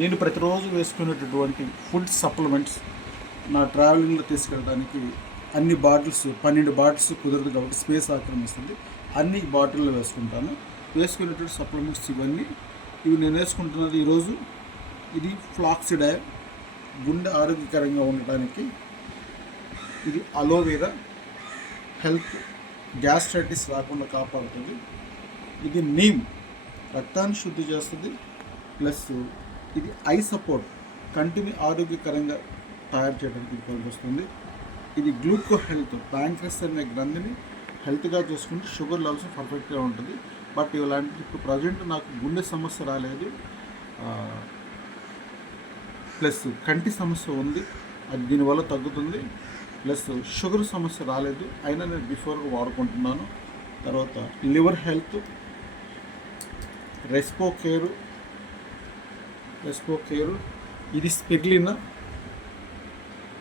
నేను ప్రతిరోజు వేసుకునేటటువంటి food supplements నా ట్రావెలింగ్లో తీసుకెళ్ళడానికి అన్ని బాటిల్స్ పన్నెండు బాటిల్స్ కుదరదు కాబట్టి స్పేస్ ఆక్రమిస్తుంది. అన్ని బాటిల్లో వేసుకుంటాను. వేసుకునేటువంటి సప్లిమెంట్స్ ఇవన్నీ. ఇవి నేను వేసుకుంటున్నది ఈరోజు ఇది ఫ్లాక్సిడ్ ఆయిల్. గుండె ఆరోగ్యకరంగా ఉండటానికి ఇది అలోవేరా హెల్త్ గ్యాస్ట్రైటిస్ రాకుండా కాపాడుతుంది. ఇది నీమ్. రక్తాన్ని శుద్ధి చేస్తుంది. ప్లస్ ఇది ఐ సపోర్ట్ కంటిని ఆరోగ్యకరంగా తయారు చేయడానికి ఇది పనికొస్తుంది ఇది గ్లూకో హెల్త్ ప్యాంక్రస్ అనే గ్రంథిని హెల్త్గా చూసుకుంటే షుగర్ లెవెల్స్ పర్ఫెక్ట్గా ఉంటుంది. బట్ ఇలాంటి ఇప్పుడు ప్రజెంట్ నాకు గుండె సమస్య రాలేదు. ప్లస్ కంటి సమస్య ఉంది. అది దీనివల్ల తగ్గుతుంది. ప్లస్ షుగర్ సమస్య రాలేదు. అయినా నేను బిఫోర్గా వాడుకుంటున్నాను. తర్వాత liver health respo care respo care. ఇది స్పిర్లిన్.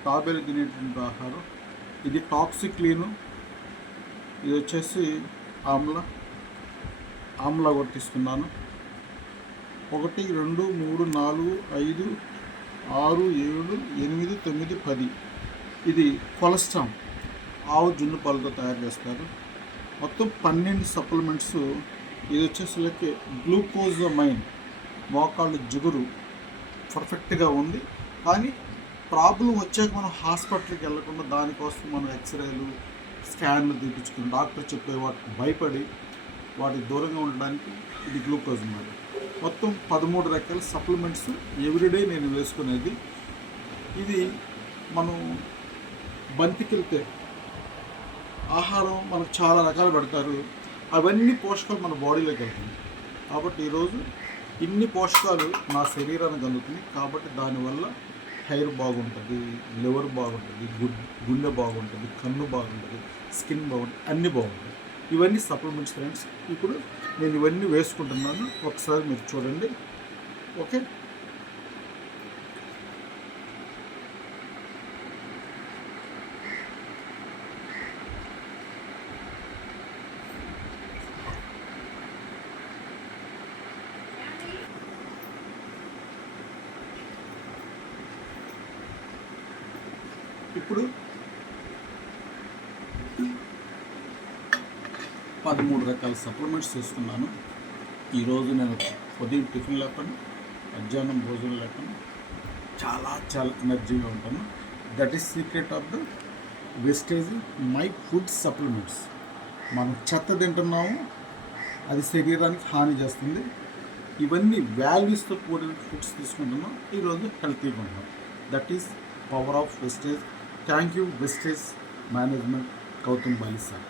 తాబేలు తినేటువంటి ఆహారం. ఇది టాక్సిక్ క్లీను ఇది వచ్చేసి ఆమ్ల. ఆమ్లా ఒకటి తీసుకున్నాను ఒకటి రెండు మూడు నాలుగు ఐదు ఆరు ఏడు ఎనిమిది తొమ్మిది పది. ఇది కొలెస్ట్రామ్ ఆవు జున్ను పాలతో తయారు చేస్తారు. మొత్తం పన్నెండు సప్లిమెంట్స్ ఇది వచ్చేసరికి గ్లూకోజమైన్. మోకాళ్ళు జిగురు పర్ఫెక్ట్గా ఉంది. కానీ ప్రాబ్లం వచ్చాక మనం హాస్పిటల్కి వెళ్ళకుండా దానికోసం మనం ఎక్స్రేలు స్కాన్లు తీపించుకుని డాక్టర్ చెప్పే వాటికి భయపడి వాటికి దూరంగా ఉండడానికి ఇది గ్లూకోజ్ ఉన్నది మొత్తం పదమూడు రకాల సప్లిమెంట్స్ ఎవ్రీడే నేను వేసుకునేది. ఇది మనం బంతికెళ్తే ఆహారం మనకు చాలా రకాలు పెడతారు. అవన్నీ పోషకాలు మన బాడీలోకి వెళ్తుంది కాబట్టి ఈరోజు ఇన్ని పోషకాలు నా శరీరానికి అందుతుంది కాబట్టి దానివల్ల హెయిర్ బాగుంటుంది లివర్ బాగుంటుంది గుడ్ గుండె బాగుంటుంది కన్ను బాగుంటుంది స్కిన్ బాగుంటుంది అన్నీ బాగుంటాయి. ఇవన్నీ సప్లిమెంట్స్ ఫ్రెండ్స్. ఇప్పుడు నేను ఇవన్నీ వేసుకుంటున్నాను. ఒకసారి మీరు చూడండి. ఓకే? ఇప్పుడు పదమూడు రకాల సప్లిమెంట్స్ తీసుకున్నాను. ఈరోజు నేను ఉదయం టిఫిన్ లేకుండా మధ్యాహ్నం భోజనం లేకుండా చాలా చాలా ఎనర్జీగా ఉంటాను. That is secret of the wastage my food supplements మనం చెత్త తింటున్నాము అది శరీరానికి హాని చేస్తుంది. ఇవన్నీ వాల్యూస్తో కూడిన ఫుడ్స్ తీసుకుంటున్నాం. ఈరోజు హెల్తీగా ఉంటాం that is power of wastage thank you wastage management Gautam Bali sir